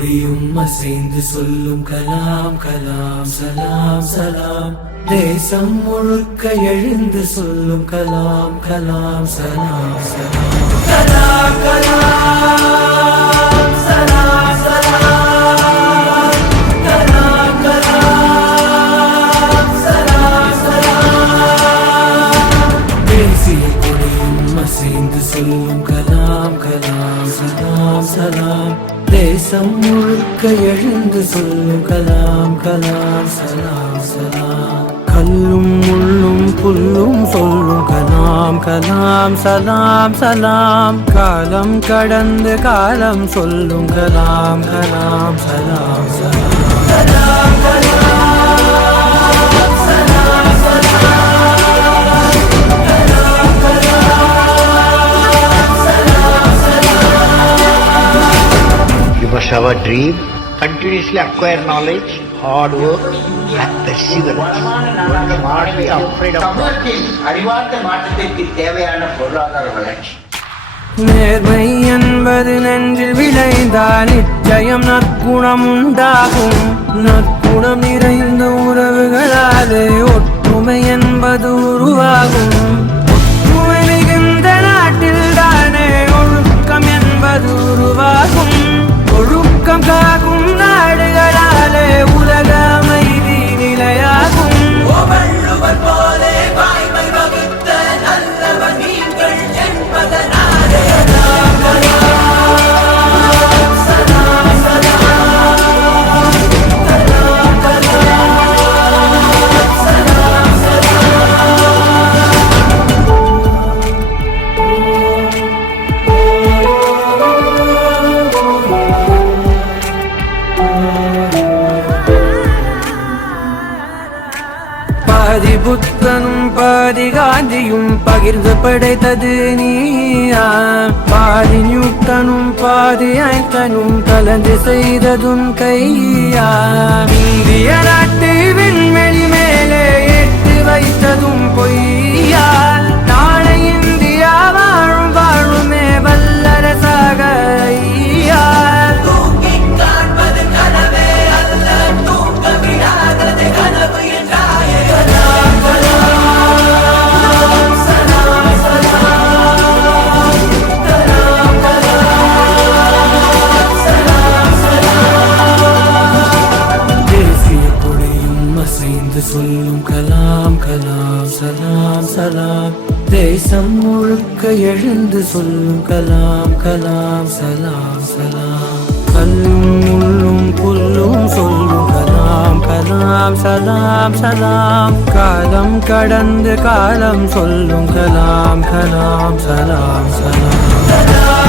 கொடியும் அசைந்து சொல்லும் கலாம் கலாம் சலாம் சலாம். தேசம் முழுக்க எழுந்து சொல்லும் கலாம் கலாம் சலாம் சலாம். கலாம் கலாம் சலாம் சலாம். கலாம் கலாம் சலாம் சலாம். தேசிய கொடியும் அசைந்து சொல்லும் கலாம் கலாம் சலாம் சலாம். தேசம் முழுக்க எழுந்து சொல்லும் கலாம் கலாம் சலாம் சலாம். கல்லும் முள்ளும் புல்லும் சொல்லும் கலாம் கலாம் சலாம் சலாம். காலம் கடந்து காலம் சொல்லும் கலாம் கலாம் சலாம் சலாம். கலாம் கலாம் சலாம் சலாம். கலாம் கலாம் சலாம் சலாம். You must have a dream, continuously acquire knowledge, hard work and perseverance. One should not be afraid of சமூகத்தில் அறிவார்ந்த மாற்றத்திற்கு தேவையான பொருளாதார வளர்ச்சி. நேர்மை என்பது நெஞ்சில் விளைந்தால் நிச்சயம் நற்குணம் உண்டாகும். நற்குணம் நிறைந்த உறவுகளாலே ஒற்றுமை என்பது உருவாகும். ஒற்றுமை மிகுந்த நாட்டில் தானே ஒழுக்கம் என்பது உருவாகும். ஒழுக்கம் காக்கும் நாடுகளாலே உலக அமைதி நிலையாகும். வள்ளுவர் போலே வாய்மை வகுத்த நல்லவர் நீங்கள் என்பதனாலே கலாம் கலாம் சலாம் சலாம். கலாம் கலாம் சலாம் பாதி புத்தனும் பாதி காந்தியும் பகிர்ந்து படைத்தது நீயா. பாதி நியூட்டனும் பாதி ஐன்ஸ்டைனும் கலந்து செய்ததும் கையா. இந்திய நாட்டு விண்வெளி மேலே ஏற்றி வைத்ததும் பொய்யால் நாளை இந்தியா வாழும் வாழுமே வல்லரசாக ஐயால். தூங்கிக் காண்பது கனவே அல்ல, தூங்க விடாதது கனவு என்றாயே. கலாம் கலாம் சலாம் சலாம். கலாம் கலாம் சலாம் சலாம். தேசிய கொடியும் அசைந்து சொல்லும் கலாம் கலாம் சலாம் சலாம். தேசம் முழுக்க எழுந்து சொல்லும் கலாம் கலாம் சலாம் சலாம். கல்லும் முள்ளும் புல்லும் சொல்லும் கலாம் கலாம் சலாம் சலாம். காலம் கடந்து காலம் சொல்லும் கலாம் கலாம் சலாம் சலாம்.